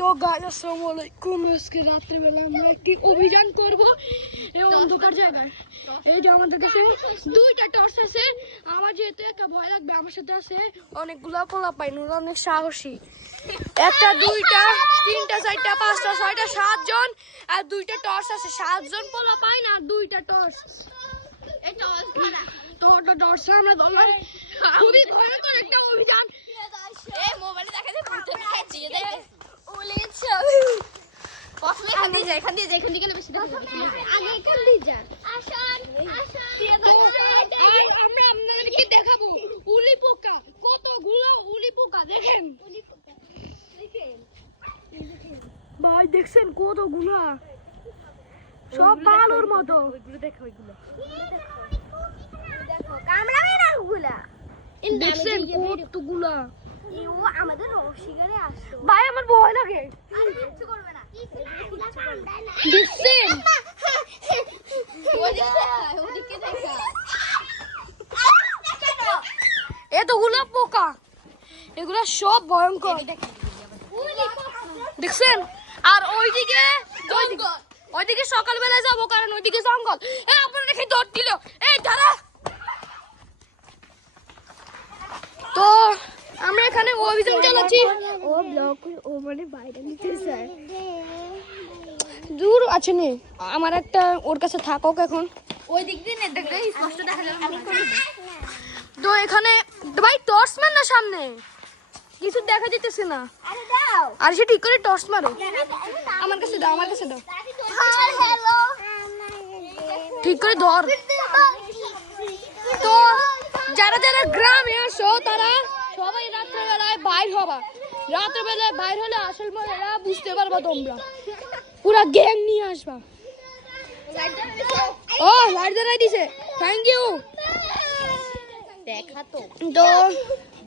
তো গাইস আসসালামু আলাইকুম। আজকে রাত্রিবেলা আমরা একটি অভিযান করব এই অন্ধকার জায়গায়। এই যে আমাদের কাছে দুইটা টর্চ আছে। আমার যেহেতু একটা ভয় লাগবে, আমার সাথে আছে অনেকগুলা পোলা পাই, ওরা অনেক সাহসী। একটা দুইটা তিনটা চারটা পাঁচটা ছয়টা 7 জন আর দুইটা টর্চ আছে। 7 জন পোলা পাই না আর দুইটা টর্চ। এই টর্চ আমরা ধরলাম। খুবই ভয়ঙ্কর একটা অভিযান। এই মোবাইলে দেখা যায় ভূত দেখাচ্ছি এদের ওলেছা প্রথমে এখান দিয়ে গেলে বেশি দেখা যাবে। আগে এখান দিয়ে যান। আসুন আর আমরা আপনাদেরকে দেখাবো উলি পোকা, কতগুলো উলি পোকা দেখেন। ভাই দেখছেন কতগুলো, সব বালুর মতো। দেখো কামড়াবে না ওগুলা। দেখছেন কতগুলা। ও আমাদের রসিগারে আসো। ভাই আমার ভয় লাগে। আর কিছু করবে না। দেখছেন ওদিকে দেখা। এতগুলো পোকা, এগুলা সব ভয়ঙ্কর। দেখছেন আর ওইদিকে ওইদিকে সকালবেলা যাবো, কারণ ওইদিকে জঙ্গল। আপনারা দেখে দৌড় দিল। এই দাঁড়া। তো আমরা এখানে অভিযান চালাচ্ছি। ও ব্লক ও মানে বাইরে নিতে স্যার। দূর আছে নে, আমার একটা ওর কাছে থাকুক এখন। ওই দিক দিয়ে নেট দেখলে স্পষ্ট দেখা যাবে। আমি করে দিই। তো এখানে ভাই টর্চ মার না, সামনে কিছু দেখা যেতেছে না। আরে দাও। আর সে ঠিক করে টর্চ মারো। আমার কাছে দাও, আমার কাছে দাও। হ্যালো। ঠিক করে ধর। তো যারা যারা গ্রামে আসো তারা সবাই রাত্রেবেলায় বাইর হবা। রাত্রেবেলায় বাইর হলে আসল মজাটা বুঝতে পারবা তোমরা। পুরা গ্যাং নিয়ে আসবা। ও লাইট জ্বালাই দিছে, থ্যাংক ইউ। দেখা তো। তো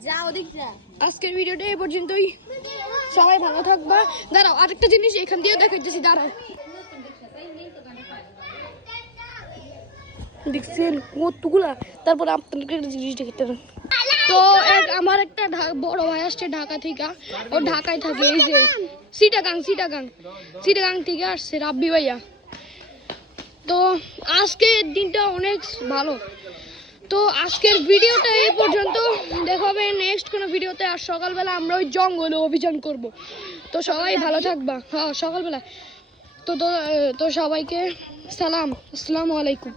যা ওদিক যা। আজকের ভিডিওটা এই পর্যন্তই। সবাই ভালো থাকবা। দাঁড়াও আরেকটা জিনিস এখান দিয়ে দেখাইতেছি, দাঁড়াও। দেখছেন কতগুলা। তারপর আপনাদেরকে একটা জিনিস দেখাতে হবে। তো আমার একটা বড় ভাই আসছে ঢাকা থেকে। ও ঢাকায় থাকে, এই যে চিটাগাং থেকে আসছে রাব্বি ভাইয়া। তো আজকের দিনটা অনেক ভালো। তো আজকের ভিডিওটা এই পর্যন্ত। দেখা হবে নেক্সট কোনো ভিডিওতে। আর সকালবেলা আমরা ওই জঙ্গলে অভিযান করব। তো সবাই ভালো থাকবা। হ্যাঁ সকালবেলা। তো সবাইকে সালাম, আসসালামু আলাইকুম।